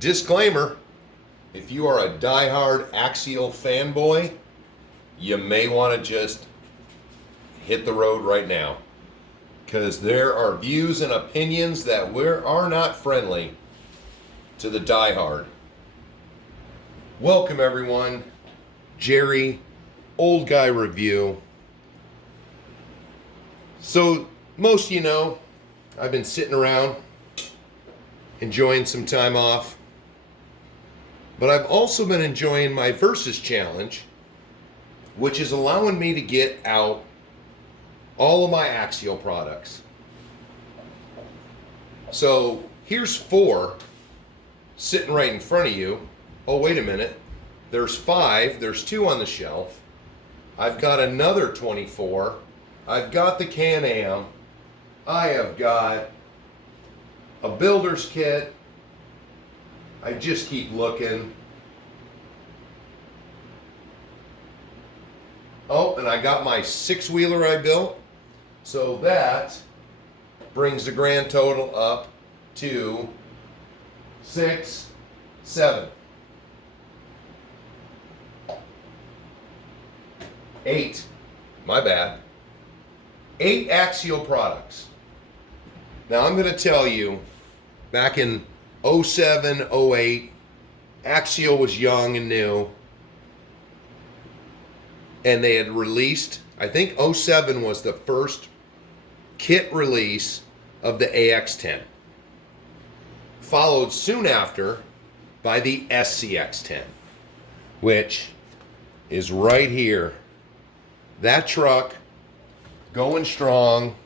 Disclaimer, if you are a diehard Axial fanboy, you may want to just hit the road right now. Because there are views and opinions that are not friendly to the diehard. Welcome everyone, Jerry, Old Guy Review. So most of you know, I've been sitting around enjoying some time off. But I've also been enjoying my Versus Challenge, which is allowing me to get out all of my Axial products. So here's 4 sitting right in front of you. Oh, wait a minute. There's 5. There's 2 on the shelf. I've got another 24. I've got the Can-Am. I have got a builder's kit. I just keep looking. Oh, and I got my 6-wheeler I built. So that brings the grand total up to 6, 7, 8. My bad. 8 Axial products. Now I'm going to tell you, back in 07, 08, Axial was young and new, and they had released, I think 07 was the first kit release of the AX10, followed soon after by the SCX10, which is right here. That truck going strong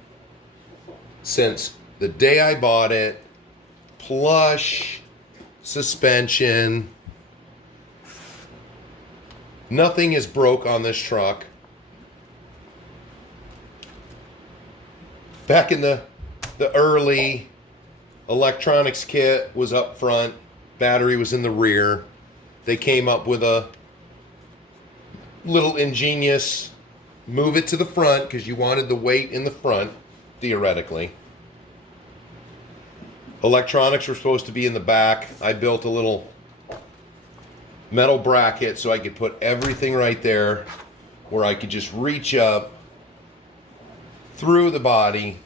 since the day I bought it. Plush suspension. Nothing is broke on this truck. Back in the early, electronics kit was up front, battery was in the rear. They came up with a little ingenious move it to the front because you wanted the weight in the front, theoretically. Electronics were supposed to be in the back. I built a little metal bracket so I could put everything right there where I could just reach up through the body,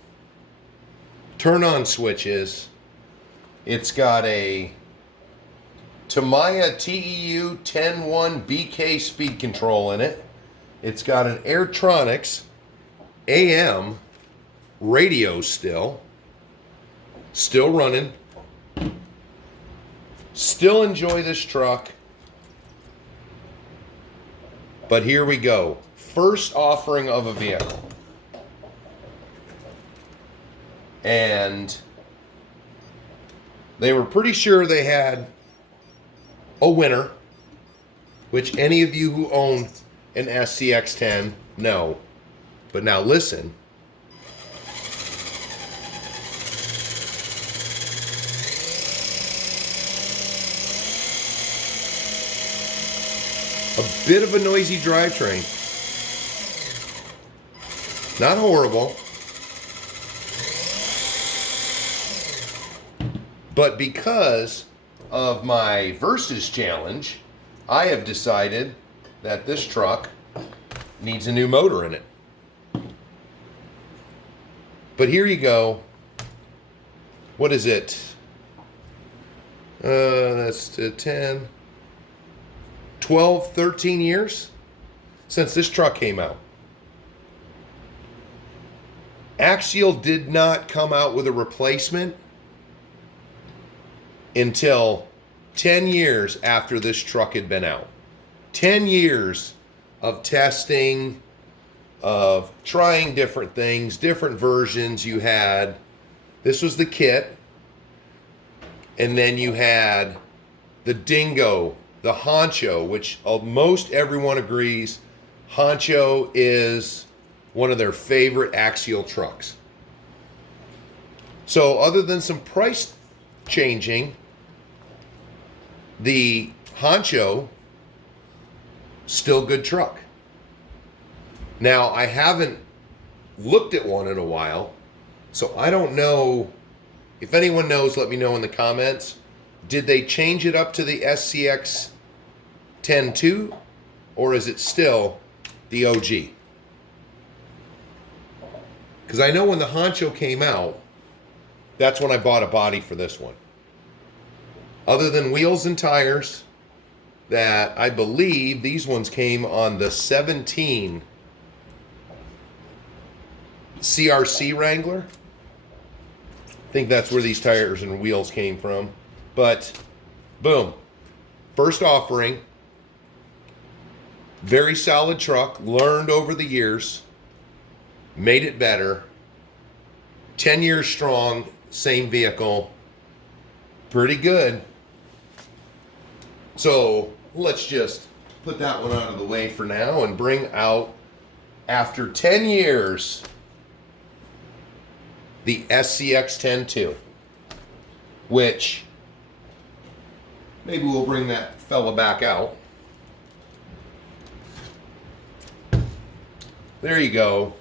turn on switches. It's got a Tamiya TEU 10.1 BK speed control in it. It's got an Airtronics AM radio still running. Still enjoy this truck. But here we go. First offering of a vehicle. And they were pretty sure they had a winner, which any of you who own an SCX10 know. But now listen. A bit of a noisy drivetrain. Not horrible. But because of my Versus Challenge, I have decided that this truck needs a new motor in it. But here you go. What is it? That's 10, 12, 13 years since this truck came out. Axial did not come out with a replacement until 10 years after this truck had been out. 10 years of testing, of trying different things, different versions you had. This was the kit. And then you had the Dingo, the Honcho, which most everyone agrees Honcho is one of their favorite Axial trucks. So other than some price changing, the Honcho, still good truck. Now, I haven't looked at one in a while, so I don't know. If anyone knows, let me know in the comments. Did they change it up to the SCX 10.2, or is it still the OG? Because I know when the Honcho came out, that's when I bought a body for this one. Other than wheels and tires, that I believe these ones came on the 17 CRC Wrangler. I think that's where these tires and wheels came from. But, boom. First offering. Very solid truck. Learned over the years. Made it better. 10 years strong. Same vehicle. Pretty good. So, let's just put that one out of the way for now and bring out, after 10 years, the SCX 10.2, which maybe we'll bring that fella back out. There you go.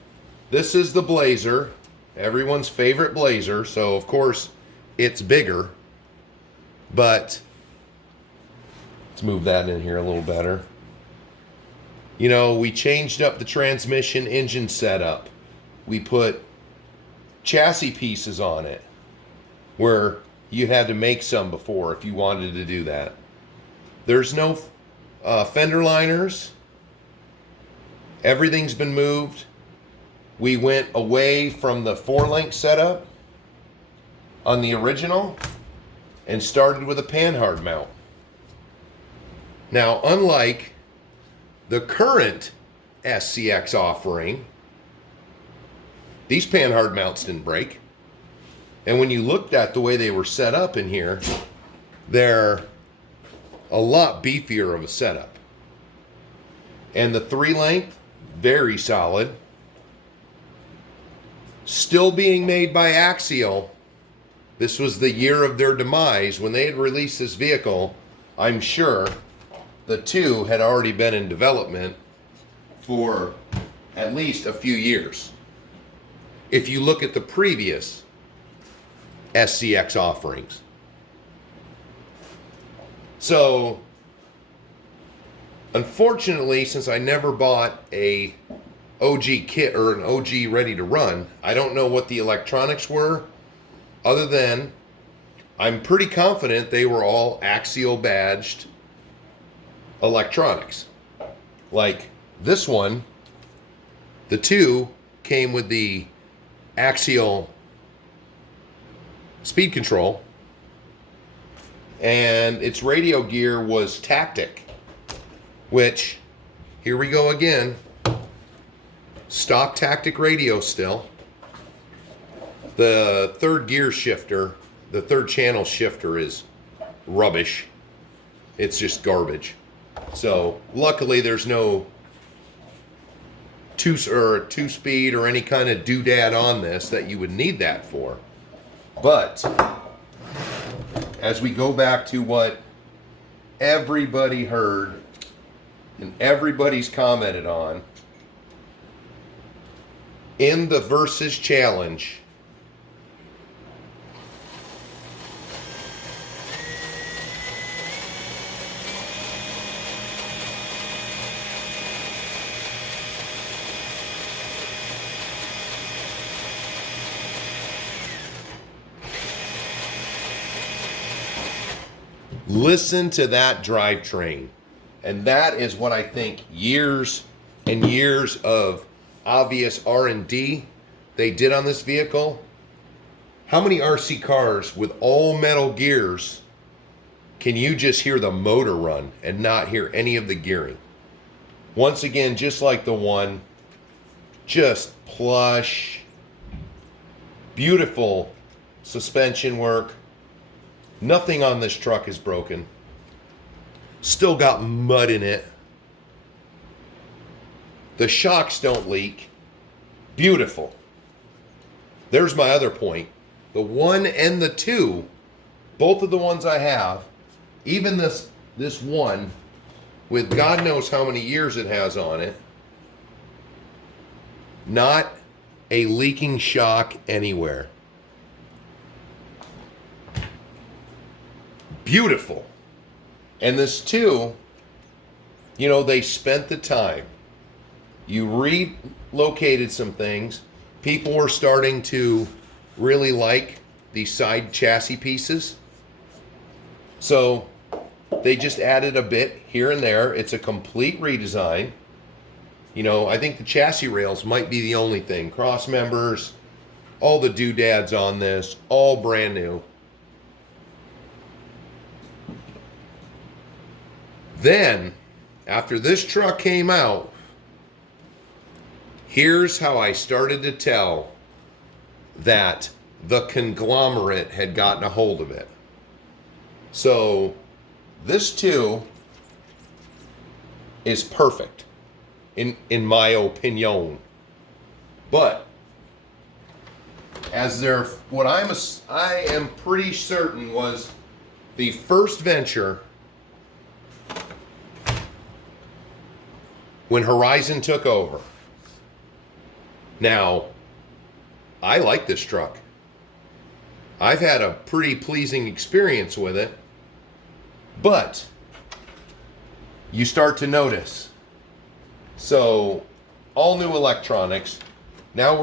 This is the Blazer, everyone's favorite Blazer. So of course it's bigger, but let's move that in here a little better. You know, we changed up the transmission engine setup. We put chassis pieces on it where you had to make some before if you wanted to do that. There's no fender liners. Everything's been moved. We went away from the 4-link setup on the original and started with a panhard mount. Now, unlike the current SCX offering, these panhard mounts didn't break. And when you looked at the way they were set up in here, they're a lot beefier of a setup. And the 3-length, very solid. Still being made by Axial. This was the year of their demise. When they had released this vehicle, I'm sure the 2 had already been in development for at least a few years. If you look at the previous SCX offerings. So, unfortunately, since I never bought a OG kit or an OG ready to run, I don't know what the electronics were, other than I'm pretty confident they were all Axial badged electronics. Like this one, the 2 came with the Axial speed control, and its radio gear was Tactic, which, here we go again, stock Tactic radio still. The 3rd gear shifter, the 3rd channel shifter is rubbish. It's just garbage. So luckily there's no 2-speed or any kind of doodad on this that you would need that for. But as we go back to what everybody heard and everybody's commented on in the Versus Challenge, listen to that drivetrain. And that is what I think years and years of obvious R&D they did on this vehicle. How many RC cars with all metal gears can you just hear the motor run and not hear any of the gearing? Once again, just like the one, just plush, beautiful suspension work. Nothing on this truck is broken. Still got mud in it. The shocks don't leak. Beautiful. There's my other point. The 1 and the 2, both of the ones I have, even this one, with God knows how many years it has on it, not a leaking shock anywhere. beautiful. And this too, you know, they spent the time. You relocated some things. People were starting to really like these side chassis pieces. So they just added a bit here and there. It's a complete redesign. You know, I think the chassis rails might be the only thing. Cross members, all the doodads on this, all brand new. Then, after this truck came out, here's how I started to tell that the conglomerate had gotten a hold of it. So, this too is perfect in my opinion. But as there, what I am pretty certain was the first venture when Horizon took over. Now, I like this truck. I've had a pretty pleasing experience with it, but you start to notice. So, all new electronics. Now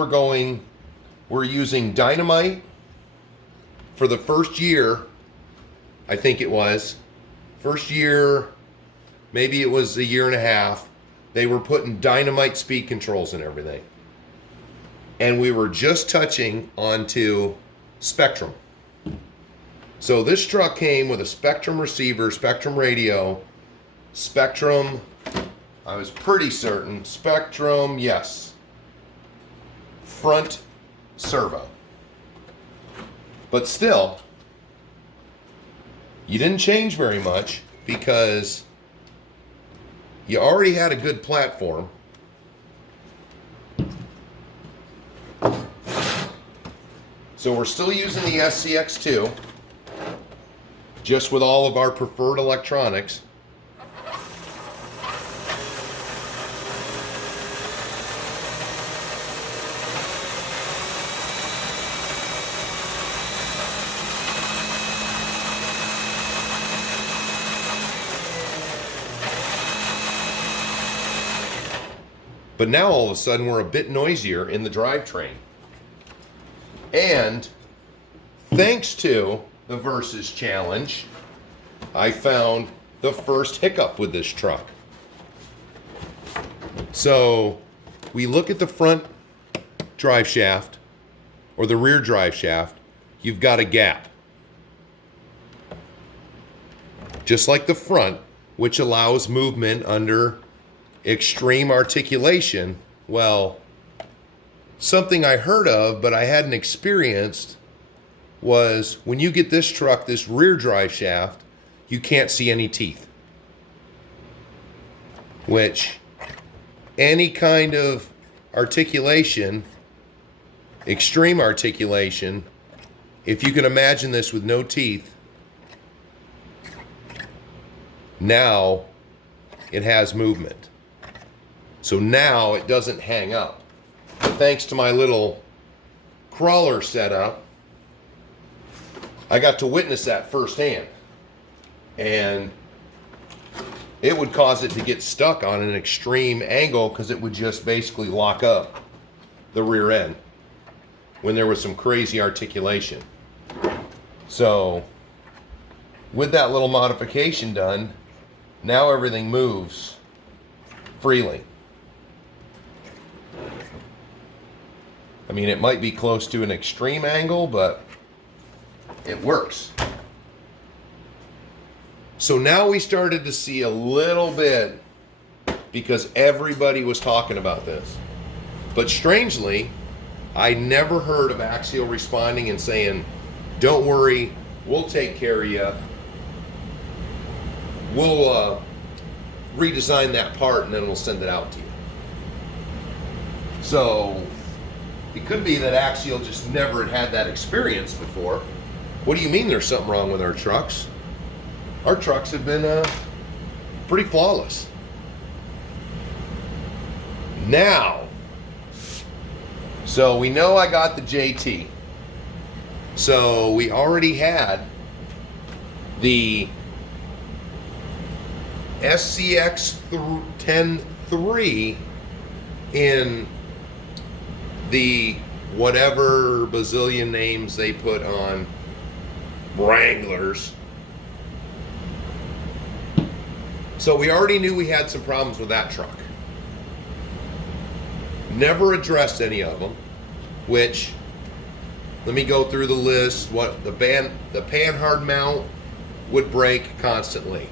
we're using dynamite for the first year, I think it was. First year, maybe it was a year and a half. They were putting dynamite speed controls and everything. And we were just touching onto Spectrum. So this truck came with a Spectrum receiver, Spectrum radio, Spectrum, I was pretty certain, Spectrum, yes, front servo. But still, you didn't change very much because you already had a good platform. So we're still using the SCX2, just with all of our preferred electronics. But now all of a sudden we're a bit noisier in the drivetrain. And thanks to the Versus Challenge, I found the first hiccup with this truck. So we look at the front drive shaft or the rear drive shaft, you've got a gap. Just like the front, which allows movement under extreme articulation. Well, something I heard of but I hadn't experienced was when you get this truck, this rear drive shaft, you can't see any teeth. Which any kind of articulation, extreme articulation, if you can imagine this with no teeth, now it has movement. So now it doesn't hang up. But thanks to my little crawler setup, I got to witness that firsthand. And it would cause it to get stuck on an extreme angle because it would just basically lock up the rear end when there was some crazy articulation. So with that little modification done, now everything moves freely. I mean, it might be close to an extreme angle, but it works. So now we started to see a little bit because everybody was talking about this. But strangely, I never heard of Axial responding and saying, don't worry, we'll take care of you. We'll redesign that part and then we'll send it out to you. So it could be that Axial just never had that experience before. What do you mean there's something wrong with our trucks? Our trucks have been pretty flawless. Now, so we know I got the JT. So we already had The SCX 10.3 in the whatever bazillion names they put on Wranglers. So we already knew we had some problems with that truck. Never addressed any of them, which, let me go through the list. What the panhard mount would break constantly.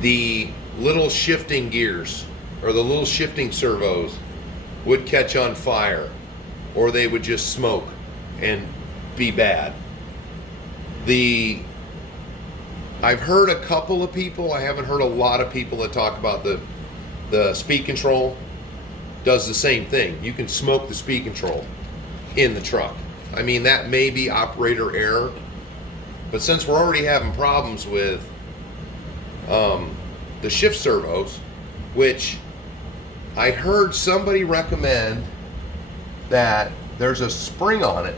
The little shifting gears or the little shifting servos would catch on fire, or they would just smoke and be bad. I've heard a couple of people, I haven't heard a lot of people that talk about the speed control does the same thing. You can smoke the speed control in the truck. I mean, that may be operator error, but since we're already having problems with the shift servos, which I heard somebody recommend that there's a spring on it,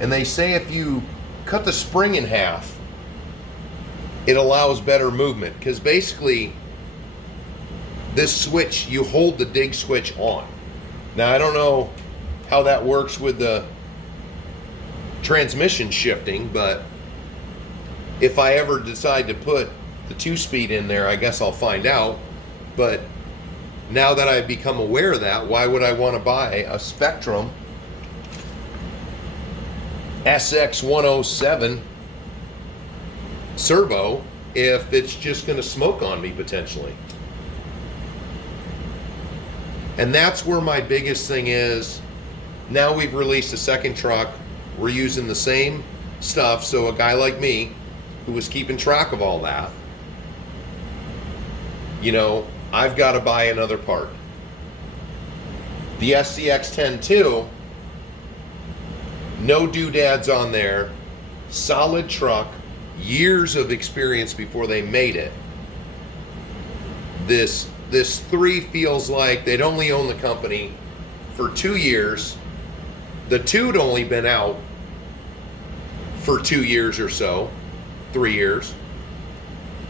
and they say if you cut the spring in half, it allows better movement, because basically this switch, you hold the dig switch on. Now, I don't know how that works with the transmission shifting, but if I ever decide to put the 2-speed in there, I guess I'll find out. But now that I've become aware of that, why would I want to buy a Spectrum SX107 servo if it's just going to smoke on me potentially? And that's where my biggest thing is. Now we've released a second truck. We're using the same stuff. So a guy like me who was keeping track of all that, you know, I've got to buy another part. The SCX 10.2, no doodads on there, solid truck, years of experience before they made it. This 3 feels like they'd only owned the company for 2 years. The 2'd only been out for 2 years or so, 3 years.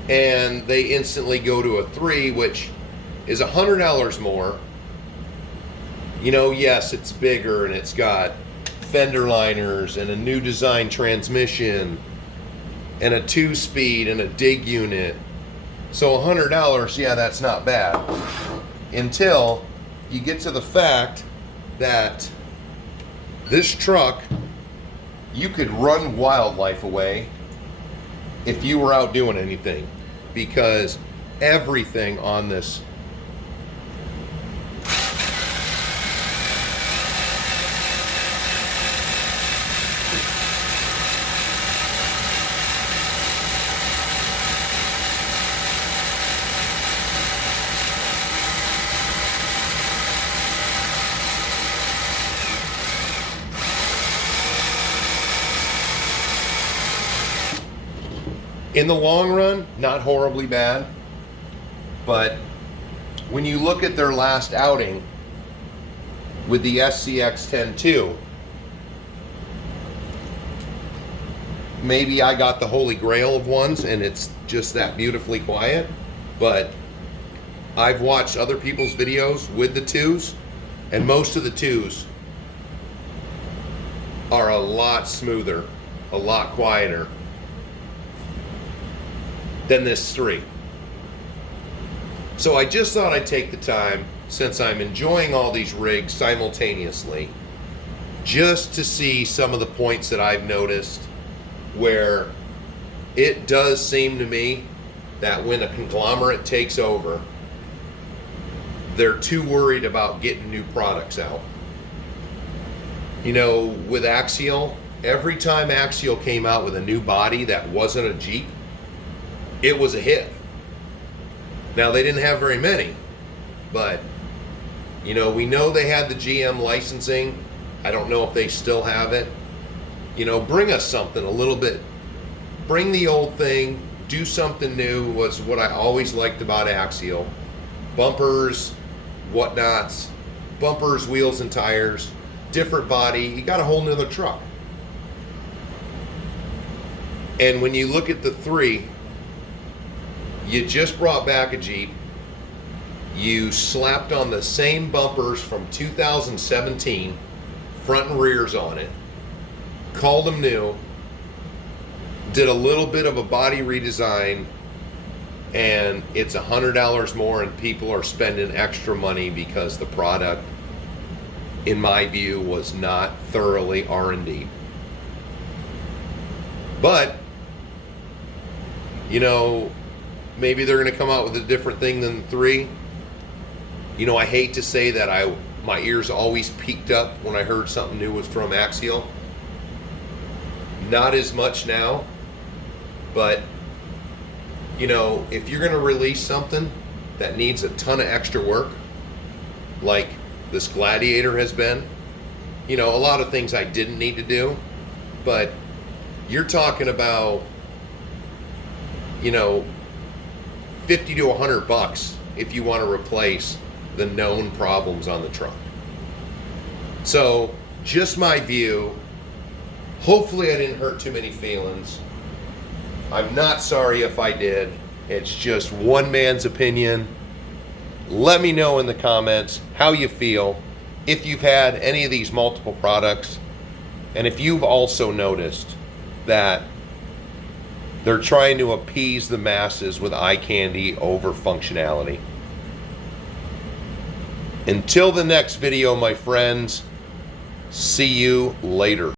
And they instantly go to a 3, which is $100 more. You know, yes, it's bigger and it's got fender liners and a new design transmission and a 2-speed and a dig unit. So $100, yeah, that's not bad. Until you get to the fact that this truck, you could run wildlife away if you were out doing anything, because everything on this in the long run, not horribly bad, but when you look at their last outing with the SCX 10.2, maybe I got the holy grail of ones and it's just that beautifully quiet, but I've watched other people's videos with the 2s, and most of the 2s are a lot smoother, a lot quieter than this 3. So I just thought I'd take the time, since I'm enjoying all these rigs simultaneously, just to see some of the points that I've noticed where it does seem to me that when a conglomerate takes over, they're too worried about getting new products out. You know, with Axial, every time Axial came out with a new body that wasn't a Jeep, it was a hit. Now, they didn't have very many, but, you know, we know they had the GM licensing. I don't know if they still have it. You know, bring us something a little bit. Bring the old thing, do something new, was what I always liked about Axial. Bumpers, whatnots, bumpers, wheels, and tires, different body. You got a whole nother truck. And when you look at the 3, you just brought back a Jeep. You slapped on the same bumpers from 2017, front and rears on it, called them new, did a little bit of a body redesign, and it's $100 more, and people are spending extra money because the product, in my view, was not thoroughly R&D. But, you know, maybe they're going to come out with a different thing than the 3. You know, I hate to say that my ears always peaked up when I heard something new was from Axial. Not as much now, but, you know, if you're going to release something that needs a ton of extra work, like this Gladiator has been, you know, a lot of things I didn't need to do, but you're talking about, you know, $50 to $100 if you want to replace the known problems on the truck. So, just my view. Hopefully I didn't hurt too many feelings. I'm not sorry if I did. It's just one man's opinion. Let me know in the comments how you feel, if you've had any of these multiple products, and if you've also noticed that they're trying to appease the masses with eye candy over functionality. Until the next video, my friends, see you later.